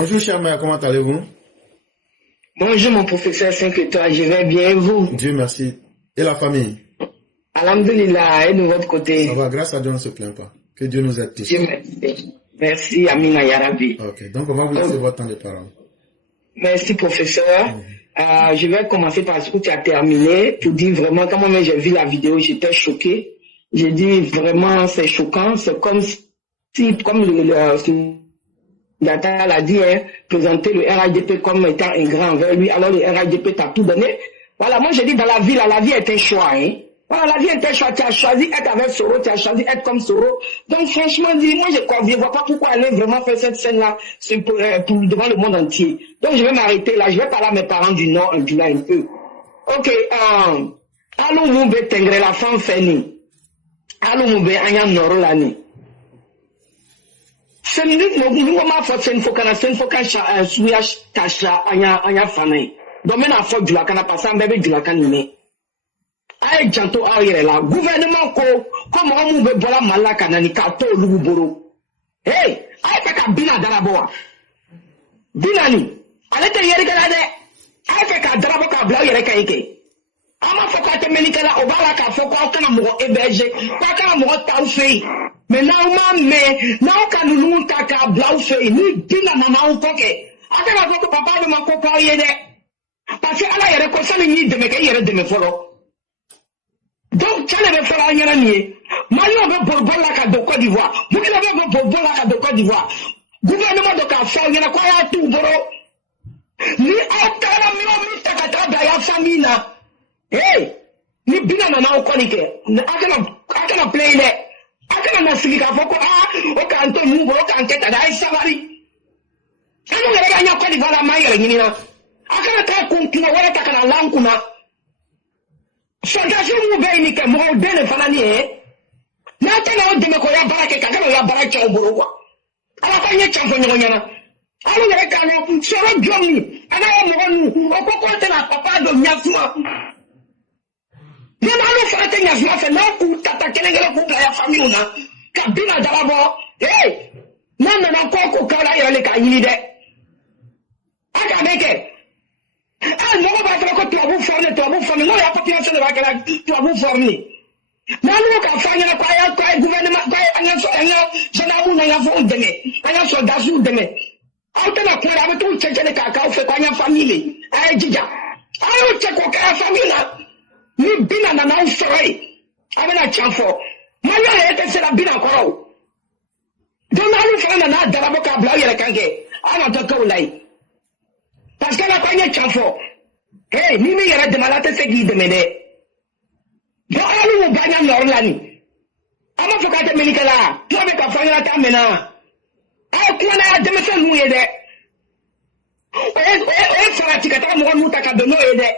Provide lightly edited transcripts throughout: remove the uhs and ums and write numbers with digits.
Bonjour Chama, comment allez-vous? Bonjour mon professeur 5 étoiles, je vais bien et vous? Dieu merci. Et la famille? Alhamdulillah, et de votre Ça côté? va, grâce à Dieu, on ne se plaint pas. Que Dieu nous aide tous. Dieu merci. Merci, Amina Yarabi. Ok, donc on va vous laisser votre temps de parole. Merci professeur. Je vais commencer par ce que tu as terminé pour dire vraiment, quand moi j'ai vu la vidéo, j'étais choqué. J'ai dit vraiment c'est choquant, c'est comme si, comme le Data l'a dit, hein, présenter le RHDP comme étant un grand envers lui, alors le RHDP t'a tout donné. Voilà, moi j'ai dit dans la vie, là, la vie est un choix. Hein. Voilà, la vie est un choix. Tu as choisi être avec Soro, tu as choisi être comme Soro. Donc franchement, moi je ne vois pas pourquoi aller vraiment faire cette scène-là devant le monde entier. Donc je vais m'arrêter là, je vais parler à mes parents du Nord, du là un peu. Ok, allô Moube Tengre, la femme Feni. Allô Moube, Anyam Noro Lani. C'est une fois suya tasha anya fanai. Domaine à fort du la cana passant bébé du la canine. Aïe janto aïe la gouvernement ko comme on veut bola malaka nani kato luboro. Hey, aïe kaka bina daraboa. Binani, allez te yere galade. Aïe kaka darabo ka bla yere kaike. Ama foka te menikala obala ka foko kana mo héberger. Kwa kana mo ta ufei. Mais là, on a nous taka blaufé, ni bina mama on koke. Aka na ko papa de ma ko ka yede. Parce que ala yere ko sali ni de me kay yere de me folo. Donc tchale be folo yere ni. Mali on be borbol la ka de Côte d'Ivoire. Vous qui avez borbol la ka de Côte d'Ivoire. Gouvernement de ka fo yere ko ya tout boro. Ni akara mi taka ta ya famille na. Hey, ni bina mama on konike. Aka na play le. Akana na sigi ka foko o ka nto mu o ka nketa da isabari anu ngere anya Côte d'Ivoire la mayere nyini na akana ka kunkuna wala ta kana lankuna so da shi mu be ni ke mo de le fana ni na ta na o de me ko ya barake ka kana ya barake o boro kwa ala ka nye chamfo nyo nyana anu ngere ka no so ro jomi ana o mo nu o ko ko te na papa do nyafuma. Nous faire des choses, fait non pour t'attaquer la famille ou non. Kabina d'abord, hey, non encore qu'au là il y a les caïnide. Akabeke. Ah non on va faire que tu vas vous former, non il y a pas de chose de la tu vas vous former. Non nous quand faire la quoi gouvernement quoi je n'ai pas n'a pas donné, un soldat sous donné. En tant que la tout chercher les cacao fait quoi la famille. Ah dija. Ah tu quoi la famille là. Ni bina na na usoi amena chanfo manya yete se la bina koro do na lu fana na darabo ka bla yele kange ana to ko lai parce que la kwanye chanfo hey ni mi yere de malate se gi de mede do alu mo banya norlani ama foka te melikala to be ka fanya ta mena a ko na de me se nu yede e fara tikata mo nu ta ka do no yede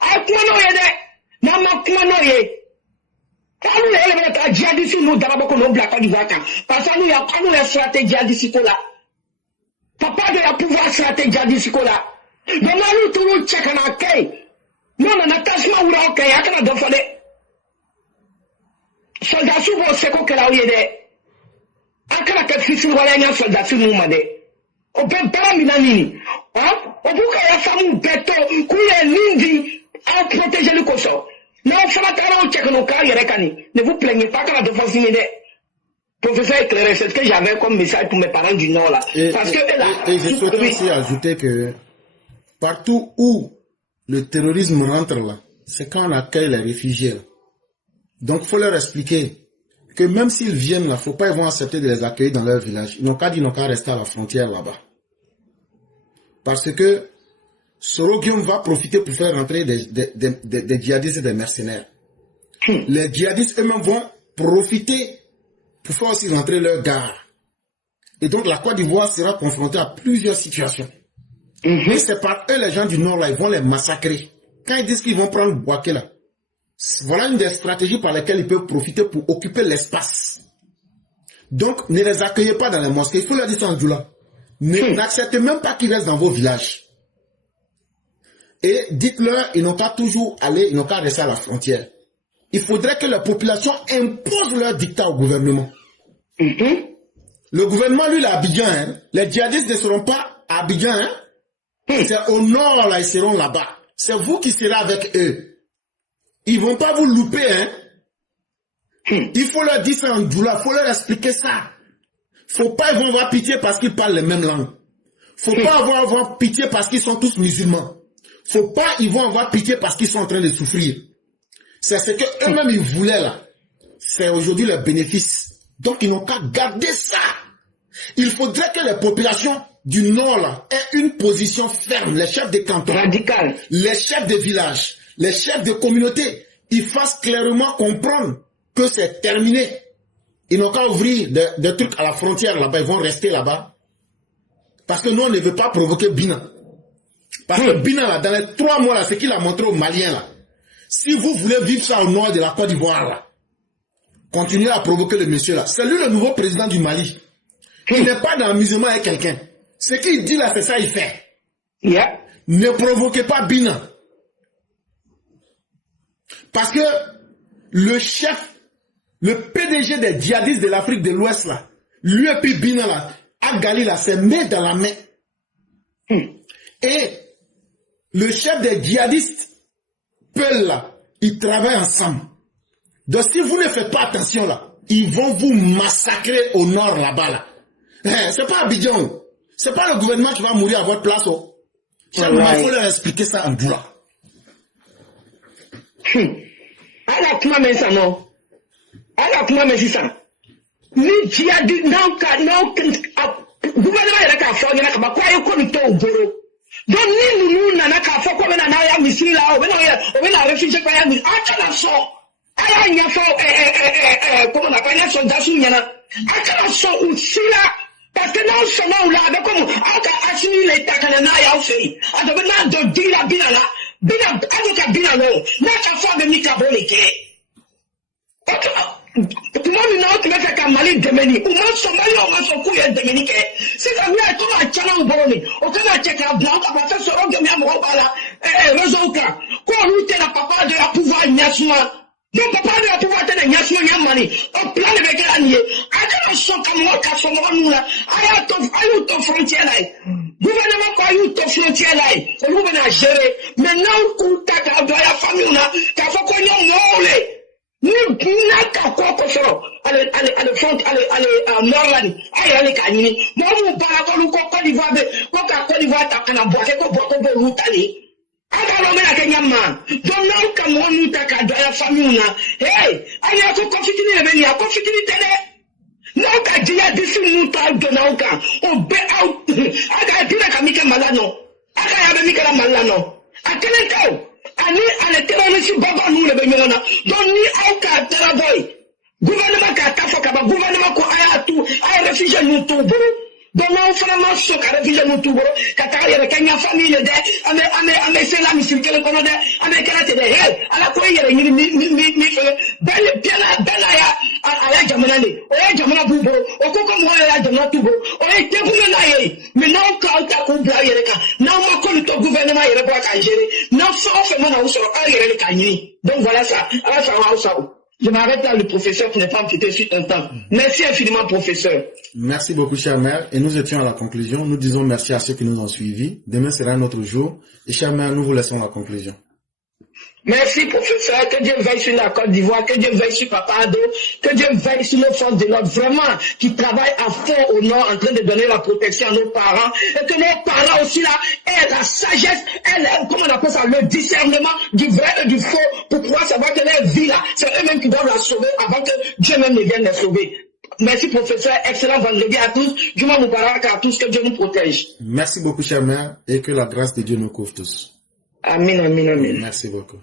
a ko no yede Nama kuma no ye. Kanu ele bena ta jihadisi no darabo ko no black d'Ivoire kan. Parce que nous ya kanu ya stratégie jihadisi ko la. Papa de la pouvoir stratégie jihadisi ko la. Donc nous tout check na kay. Non na tasma wura okay akana do fode. Soldat su bo seko ke la oyede. Akana ke fisi wala nya soldat su mu made. O be para minani. Hein? O buka ya famu beto ku ye lindi à protéger le Koso. Non, il faut attendre au check nos cas, ne vous plaignez pas quand la défense finit. Professeur éclairé, c'est ce que j'avais comme message pour mes parents du Nord là. Parce que et je souhaite aussi ajouter que partout où le terrorisme rentre là, c'est quand on accueille les réfugiés. Donc il faut leur expliquer que même s'ils viennent là, il ne faut pas ils vont accepter de les accueillir dans leur village. Ils n'ont qu'à dire, ils n'ont qu'à rester à la frontière là-bas. Parce que Sorogium va profiter pour faire rentrer des djihadistes et des mercenaires. Les djihadistes eux-mêmes vont profiter pour faire aussi rentrer leurs gars. Et donc la Côte d'Ivoire sera confrontée à plusieurs situations. Et c'est par eux, les gens du Nord, là, ils vont les massacrer. Quand ils disent qu'ils vont prendre Bouaké là, voilà une des stratégies par lesquelles ils peuvent profiter pour occuper l'espace. Donc ne les accueillez pas dans les mosquées. Il faut leur dire ça en Djoula. N'acceptez même pas qu'ils restent dans vos villages. Et dites-leur, ils n'ont pas toujours allé, ils n'ont qu'à rester à la frontière. Il faudrait que la population impose leur dictat au gouvernement. Le gouvernement, lui, l'a Abidjan, hein, les djihadistes ne seront pas à Abidjan, hein? C'est au nord, là, ils seront là-bas. C'est vous qui serez avec eux. Ils vont pas vous louper, hein? Il faut leur dire ça en doula, il faut leur expliquer ça. Faut pas, ils vont avoir pitié parce qu'ils parlent les mêmes langues. Faut pas avoir pitié parce qu'ils sont tous musulmans. Faut pas, ils vont avoir pitié parce qu'ils sont en train de souffrir. C'est ce que eux-mêmes ils voulaient là. C'est aujourd'hui le bénéfice. Donc ils n'ont qu'à garder ça. Il faudrait que les populations du Nord là aient une position ferme. Les chefs de cantons, radical, les chefs de villages, les chefs de communauté, ils fassent clairement comprendre que c'est terminé. Ils n'ont qu'à ouvrir des trucs à la frontière là-bas. Ils vont rester là-bas. Parce que nous, on ne veut pas provoquer Bina. Parce que Bina, là, dans les 3 mois, là, ce qu'il a montré aux Maliens, là, si vous voulez vivre ça au nord de la Côte d'Ivoire, là, continuez à provoquer le monsieur, là. C'est lui le nouveau président du Mali. Il n'est pas dans l'amusement avec quelqu'un. Ce qu'il dit, là, c'est ça, il fait. Yeah. Ne provoquez pas Bina. Parce que le chef, le PDG des djihadistes de l'Afrique de l'Ouest, là, lui et puis Bina, là, Agali, là, c'est main dans la main. Et le chef des djihadistes, Peul, là, ils travaillent ensemble. Donc si vous ne faites pas attention, là, ils vont vous massacrer au nord, là-bas, là. C'est pas Abidjan. C'est pas le gouvernement qui va mourir à votre place. Oh. Il faut leur expliquer ça en doula. Alors, comment mais ça, non? Alors, comment mais c'est ça? Ni djihadistes, non, gouvernement, il y a qu'à faire, il y a qu'à quoi, il y a qu'à au bureau. Donc, nous, nana ka fɔ ko bena na ya misiri la o bena réfugié ko ya misiri a kana sɔn a y'a ɲɛfɔ comment on appelle les soldats su ɲɛna a kana sɔn u si la parce que n'aw sɔnna u la a bɛ komi aw ka asimi le ta kana n'a y'aw fɛ yen a tɔ bɛ n'a dɔn digi la bina la bina a bɛ ka bina lɔ n'a ka fɔ a bɛ min ka bɔ le kɛ o tuma min na o tun bɛ fɛ ka Mali dɛmɛ ni u ma sɔn Maliɲɛnw ma sɔn k'u ye dɛmɛni kɛ sisan n'u ye tɔgɔ caman bolo ni o kan ka cɛ k'a bila ka fɔ sɔrɔ gɛlɛya mɔgɔw b'a la réseau kan k'olu tɛna papa de la pouvoir ɲɛsuma donc papa de la pouvoir tɛna ɲɛsuma ɲɛ Mali o plan de bɛ kɛra nin ye a kana sɔn ka mɔgɔ ka sɔn mɔgɔ ninnu la a y'u to frontière la ye gouvernement ko a y'u to frontière la ye olu bɛna gérer mais n'aw k'u ta k'a bila ya famille na k'a fɔ ko ɲɛ mɔgɔw le. Ni n'a ka ko ko sɔrɔ ale front ale Norlani ayi ale ka ɲini mɔgɔ minnu baara k'olu ko Côte d'Ivoire bɛ ko ka Côte d'Ivoire ta kana bɔ a kɛ ko bɔ ko b'olu ta de a ka dɔn bɛna kɛ ɲɛma donc n'aw ka mɔgɔ ninnu ta k'a don a ya famille na hey ayi y'a ko fitini de bɛ nin ye a ko fitini tɛ dɛ n'aw ka djihadiste ninnu ta donna aw kan o bɛɛ aw a ka dina ka min kɛ Mali la nɔ a ka y'a bɛ min kɛra Mali la nɔ a kelen tɛ o. Ani ale terroriste baba nous le ɲɔgɔn na donc ni aw ka taabɔ ye gouvernement k'a ta fɔ ka ban gouvernement ko a y'a ye réfugié ninnu t'u bolo donc n'aw fana ma sɔn ka réfugié ninnu t'u bolo ka taga yɛrɛ kɛ ɲa famille le dɛ an bɛ se la misiri kelen kɔnɔ dɛ an bɛ kɛra ten dɛ he ala ko i yɛrɛ ɲini mi fɛ bɛɛ n'a y'a jamana de o ye jamana b'u bolo o ko ko mɔgɔ yɛrɛ jamana t'u bolo o ye dekun n'a ye mais n'aw k'aw ta k'u bila aw yɛrɛ kan n'aw ma kɔni to gouvernement yɛrɛ bɔ k'a gérer n'aw fɛn o fɛn mana aw sɔrɔ aw yɛrɛ de k'a ɲini donc voilà ça ala sɔrɔ aw sa o. Je m'arrête là, le professeur, pour ne pas me quitter sur un temps. Merci infiniment, professeur. Merci beaucoup, cher maire. Et nous étions à la conclusion. Nous disons merci à ceux qui nous ont suivis. Demain sera un autre jour. Et cher maire, nous vous laissons la conclusion. Merci, professeur. Que Dieu veille sur la Côte d'Ivoire, que Dieu veille sur Papa Ado, que Dieu veille sur nos forces de l'ordre, vraiment, qui travaillent à fond au nord en train de donner la protection à nos parents, et que nos parents aussi là aient la sagesse, comment on appelle ça, le discernement du vrai et du faux, pour pouvoir savoir que leur vie là, c'est eux-mêmes qui doivent la sauver avant que Dieu même ne vienne les sauver. Merci, professeur. Excellent vendredi à tous. Juma Moubarak à tous. Que Dieu nous protège. Merci beaucoup, cher maire, et que la grâce de Dieu nous couvre tous. Amen, amen, amen. Merci beaucoup.